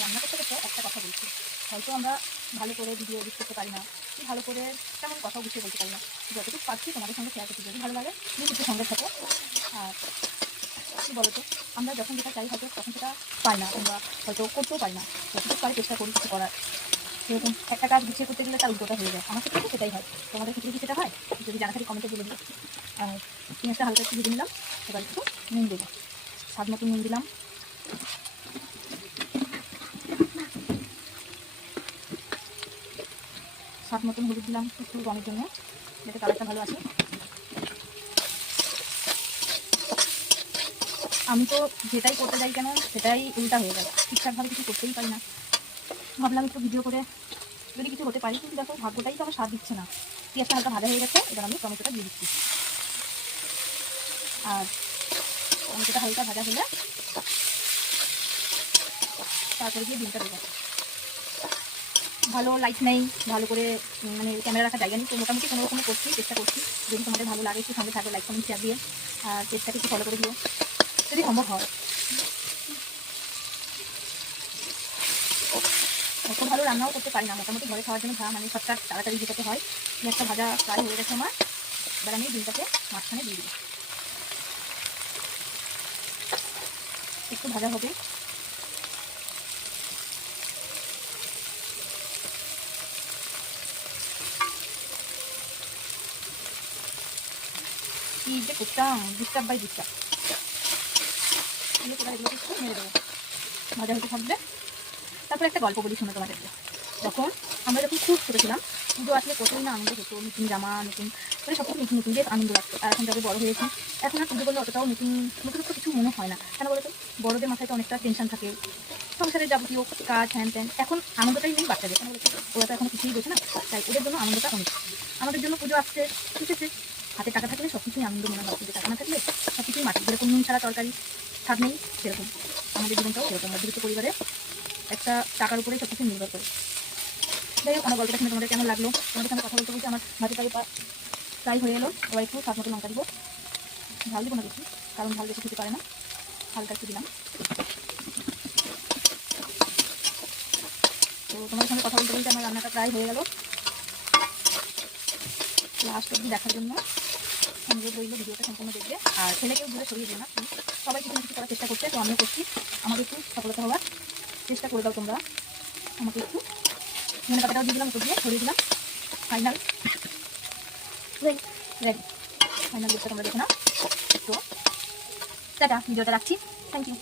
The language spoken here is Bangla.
রান্না করতে করতে একটা কথা বলছি, হয়তো আমরা ভালো করে ভিডিও এডিট করতে পারি না, কি ভালো করে তেমন কথাও গুছিয়ে বলতে পারি না, যতটুকু পারছি তোমাদের সঙ্গে শেয়ার করতে যদি ভালো লাগে তুমি কিছু সঙ্গে থাকো। আর কী বলো তো, আমরা যখন যেটা চাই হয়তো তখন সেটা পাই না, কিংবা হয়তো করতেও পারি না, যতটুকু পারি চেষ্টা করি কিছু করার। সেরকম একটা কাজ গুছিয়ে করতে গেলে তার উল্টোটা হয়ে যায়, আমার ক্ষেত্রে তো সেটাই হয়। তোমাদের ক্ষেত্রে কি সেটা হয়? যদি জানা থাকি কমেন্টে বলে দিই। আর পেঁয়াজটা হালকা একটু ভেজে নিলাম, এবার একটু নুন দেবো, স্বাদ মতো নুন দিলাম, স্বাদ মতন হলুদ দিলাম একটু রঙের জন্য, যাতে কালারটা ভালো আসে। আমি তো যেটাই করতে যাই কেন সেটাই উল্টা হয়ে যায়, ঠিকঠাকভাবে কিছু করতেই পারি না। ভাবলাম একটু ভিডিও করে যদি কিছু হতে পারি, কিন্তু দেখো ভাগ্যটাই তো আমার সাথ দিচ্ছে না। পেঁয়াজটা হালকা ভাজা হয়ে গেছে, এবার আমি টমেটোটা দিয়ে দিচ্ছি। আর টমেটোটা হালকা ভাজা হলে তারপরে দিয়ে ডিমটা দেবো। ভালো লাইট নেই, ভালো করে মানে ক্যামেরা রাখার জায়গা নেই, তো মোটামুটি কোনো রকম করছি, চেষ্টা করছি। যদি তোমাদের ভালো লাগে একটু সঙ্গে থাকো, লাইক কমেন্ট শেয়ার দিয়ে, আর চেষ্টাকে একটু ফলো করে দিও যদি সম্ভব হয়। অত ভালো রান্নাও করতে পারি না, মোটামুটি ঘরে খাওয়ার জন্য মানে শর্টকাট তাড়াতাড়ি যেটাতে হয়। একটা ভাজা প্রায় হয়ে গেছে আমার, এবার আমি ডিমটাকে মাঝখানে দিয়ে দিই, একটু ভাজা হবে। কি যে করতাম, ডিস্টার্ব বাই ডিস্টার্ব। এগুলোকে একটু মেরে দেবো, ভাজা হতে থাকবে। তারপর একটা গল্প বলি শোনো তোমাদেরকে। আমরা যখন খুব ছোটো ছিলাম, পুজো আসলে কতই না আনন্দ হতো, নতুন জামা নতুন, মানে সব কিছু নতুন নতুন বেশ আনন্দ লাগতো। আর এখন যাবে বড় হয়েছি, এখন আর পুজো করলে অতটাও নতুনত্ব কিছু মনে হয় না। কেন বলো তো, বড়দের মাথায় তো অনেকটা টেনশন থাকে, সংসারের যাবতীয় কাজ হ্যান ত্যান। এখন আনন্দটাই নেই বাচ্চাদের, কেন বলো তো, ওরা তো এখন কিছুই বোঝে না, তাই ওদের জন্য আনন্দটা অনেক। আমাদের জন্য পুজো আসছে, ঠিক আছে, হাতে টাকা থাকলে সব কিছুই আনন্দ মনে হয়, কিন্তু টাকা না থাকলে সব কিছুই মাটি। যেরকম নুন ছাড়া তরকারি স্বাদ নেই, সেরকম আমাদের জীবনটাও সেরকম। মধ্যবিত্ত পরিবারে একটা টাকার উপরেই সব কিছু নির্ভর করে। যাই হোক, আমার গল্পটা শুনে তোমাদের কেমন লাগলো? তোমাদের সঙ্গে কথা বলতে বলতে আমার ভাজিটাকে প্রায় হয়ে এলো। এবার একটু স্বাদ মতো লঙ্কা দিব, ঝাল দিব না বেশি, কারণ ঝাল বেশি খেতে পারে না, হালকা একটু দিলাম। তো তোমাদের সঙ্গে কথা বলতে বলতে আমার রান্নাটা প্রায় হয়ে গেল। লাস্ট অবধি দেখার জন্য অনুরোধ রইল, ভিডিওটা সম্পূর্ণ দেখবে। আর ছেলেকেও দূরে সরিয়ে দিও না, সবাই কিছু না কিছু করার চেষ্টা করছে, তো আমিও করছি। আমাকে একটু সফলতা হওয়ার চেষ্টা করে দাও তোমরা। আমাকে একটু ধনে পাতাটাও দিয়ে দিলাম, উপর দিয়ে ছড়িয়ে দিলাম। ফাইনাল রেডি, ফাইনাল লুকটা তোমরা দেখে নাও। তো টাটা, ভিডিওটা রাখছি। Thank you.